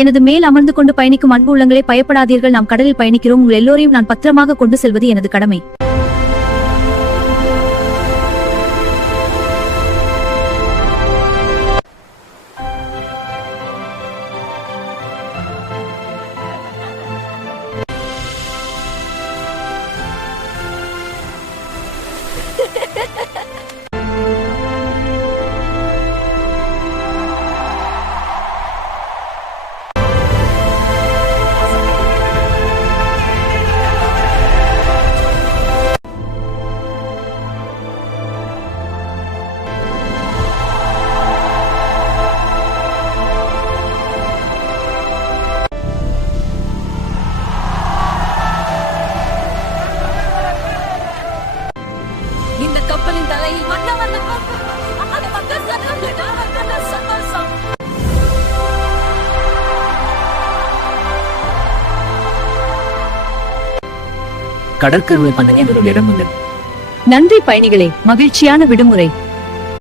எனது மேல் அமர்ந்து கொண்டு பயணிக்கும் அன்பு உள்ளங்களே, பயப்படாதீர்கள். நாம் கடலில் பயணிக்கிறோம். உங்கள் எல்லோரையும் நான் பத்திரமாக கொண்டு செல்வது எனது கடமை. இந்த கப்பலின் தலையில் வண்ண வண்ண கடற்கரை பண்ண ஒரு இடம் உண்டு. நன்றி பயணிகளே, மகிழ்ச்சியான விடுமுறை.